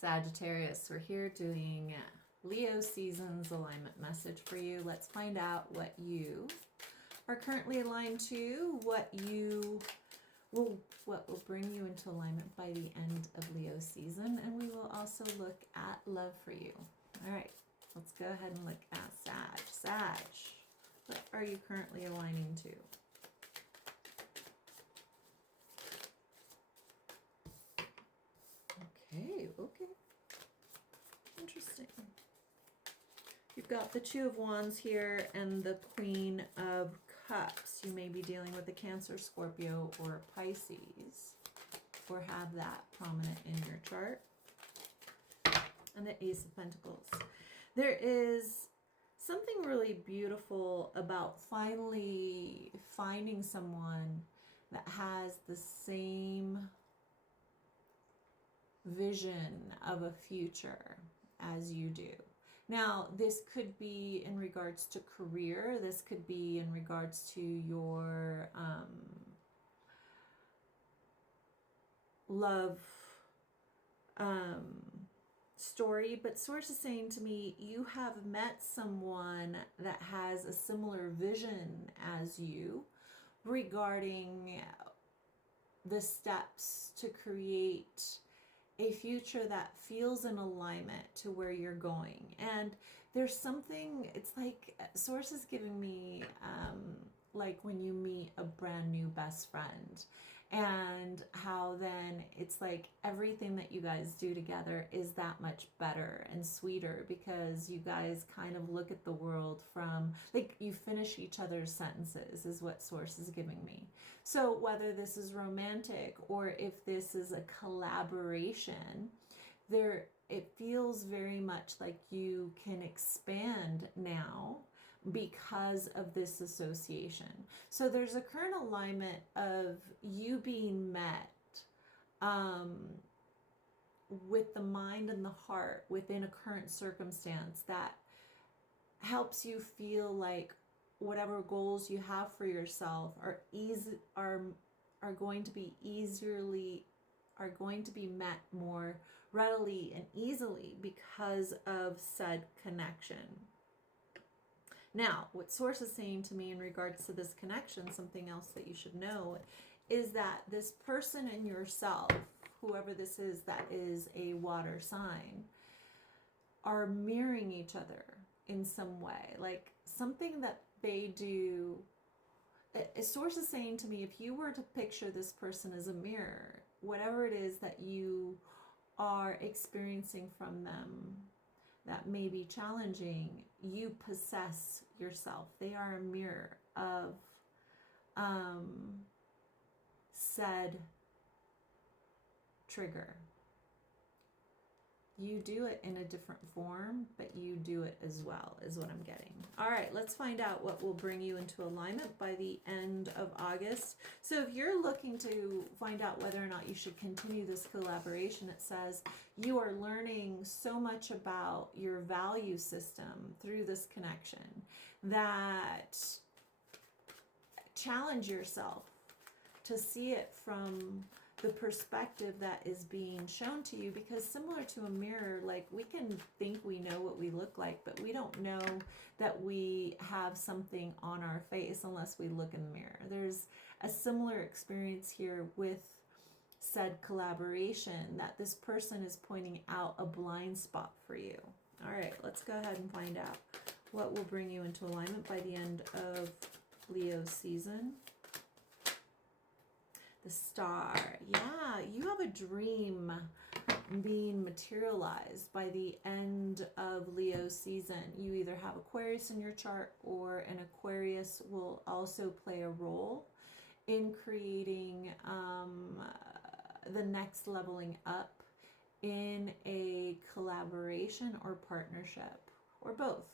Sagittarius, we're here doing Leo season's alignment message for you. Let's find out what you are currently aligned to, what will bring you into alignment by the end of Leo season, and we will also look at love for you. All right, let's go ahead and look at Sag. Sag, what are you currently aligning to? Okay. Interesting. You've got the Two of Wands here and the Queen of Cups. You may be dealing with a Cancer, Scorpio, or a Pisces, or have that prominent in your chart. And the Ace of Pentacles. There is something really beautiful about finally finding someone that has the same vision of a future as you do. Now, this could be in regards to career. This could be in regards to your love story. But Source is saying to me, you have met someone that has a similar vision as you regarding the steps to create a future that feels in alignment to where you're going. And there's something, it's like Source is giving me like when you meet a brand new best friend, and how then it's like everything that you guys do together is that much better and sweeter because you guys kind of look at the world from, like, you finish each other's sentences is what Source is giving me. So whether this is romantic or if this is a collaboration, it feels very much like you can expand now because of this association. So there's a current alignment of you being met with the mind and the heart within a current circumstance that helps you feel like whatever goals you have for yourself are going to be met more readily and easily because of said connection. Now, what Source is saying to me in regards to this connection, something else that you should know, is that this person and yourself, whoever this is that is a water sign, are mirroring each other in some way. Like something that they do. A Source is saying to me, if you were to picture this person as a mirror, whatever it is that you are experiencing from them that may be challenging, you possess yourself. They are a mirror of said trigger. You do it in a different form, but you do it as well, is what I'm getting. All right, let's find out what will bring you into alignment by the end of August. So if you're looking to find out whether or not you should continue this collaboration, it says you are learning so much about your value system through this connection that challenge yourself to see it from the perspective that is being shown to you, because similar to a mirror, like we can think we know what we look like, but we don't know that we have something on our face unless we look in the mirror. There's a similar experience here with said collaboration, that this person is pointing out a blind spot for you. All right, let's go ahead and find out what will bring you into alignment by the end of Leo season. The Star. Yeah, you have a dream being materialized by the end of Leo season. You either have Aquarius in your chart, or an Aquarius will also play a role in creating the next leveling up in a collaboration or partnership, or both.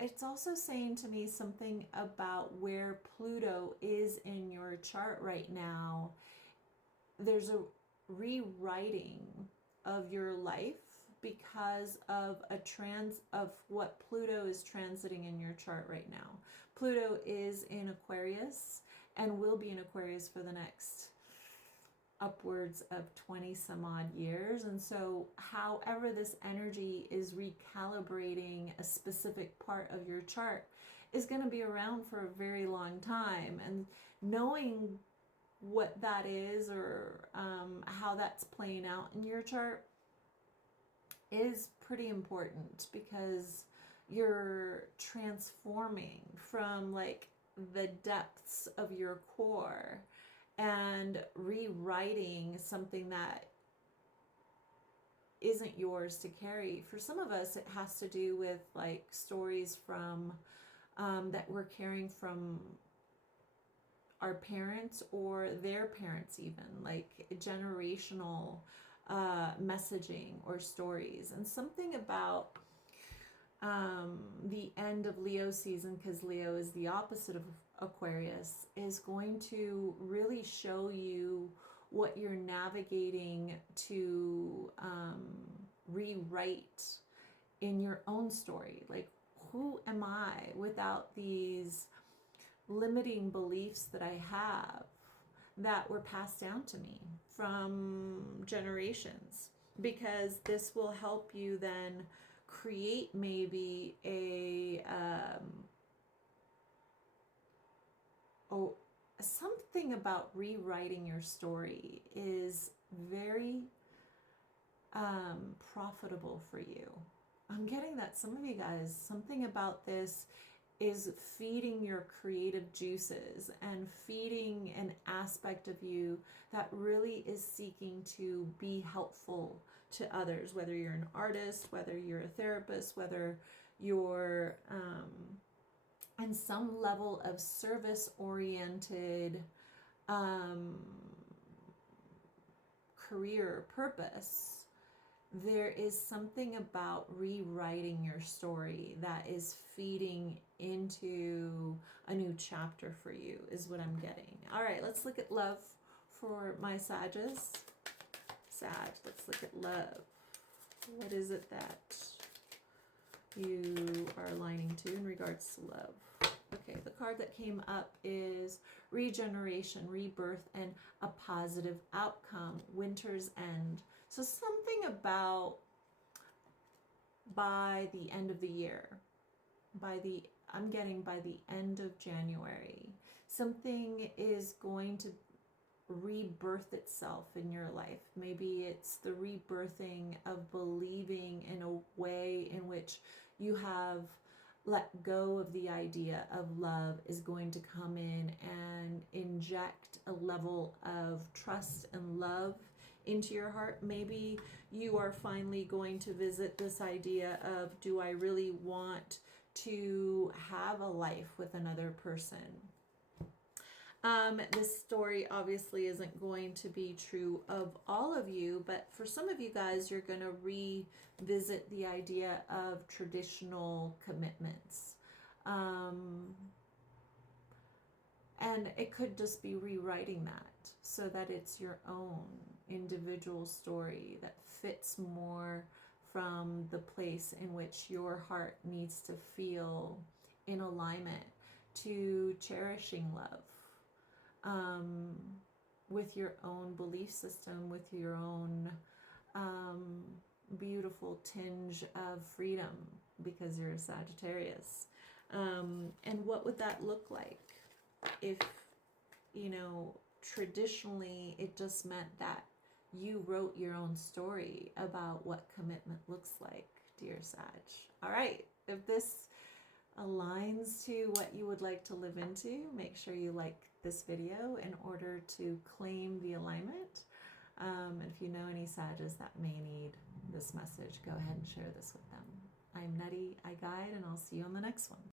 It's also saying to me something about where Pluto is in your chart right now. There's a rewriting of your life because of what Pluto is transiting in your chart right now. Pluto is in Aquarius and will be in Aquarius for the next upwards of 20 some odd years. And so however this energy is recalibrating a specific part of your chart is going to be around for a very long time. And knowing what that is, or how that's playing out in your chart, is pretty important, because you're transforming from like the depths of your core and rewriting something that isn't yours to carry. For some of us, it has to do with like stories from that we're carrying from our parents or their parents, even like generational messaging or stories. And something about the end of Leo season, because Leo is the opposite of Aquarius, is going to really show you what you're navigating to rewrite in your own story. Like, who am I without these limiting beliefs that I have that were passed down to me from generations? Because this will help you then create maybe something about rewriting your story is very profitable for you. I'm getting that some of you guys, something about this is feeding your creative juices and feeding an aspect of you that really is seeking to be helpful to others, whether you're an artist, whether you're a therapist, whether you're in some level of service-oriented career purpose. There is something about rewriting your story that is feeding into a new chapter for you, is what I'm getting. All right, let's look at love for my Sages. Sag, let's look at love. What is it that you are aligning to in regards to love? Okay, the card that came up is regeneration, rebirth, and a positive outcome, winter's end. So something about by the end of the year, I'm getting by the end of January, something is going to rebirth itself in your life. Maybe it's the rebirthing of believing in a way in which you have let go of the idea of love is going to come in and inject a level of trust and love into your heart. Maybe you are finally going to visit this idea of, do I really want to have a life with another person? This story obviously isn't going to be true of all of you, but for some of you guys, you're going to revisit the idea of traditional commitments. And it could just be rewriting that so that it's your own individual story that fits more from the place in which your heart needs to feel in alignment to cherishing love. With your own belief system, with your own beautiful tinge of freedom, because you're a Sagittarius. And what would that look like if, traditionally it just meant that you wrote your own story about what commitment looks like, dear Sag. All right, if this aligns to what you would like to live into, make sure you like this video in order to claim the alignment. And if you know any Sages that may need this message, go ahead and share this with them. I'm Nettie, I guide, and I'll see you on the next one.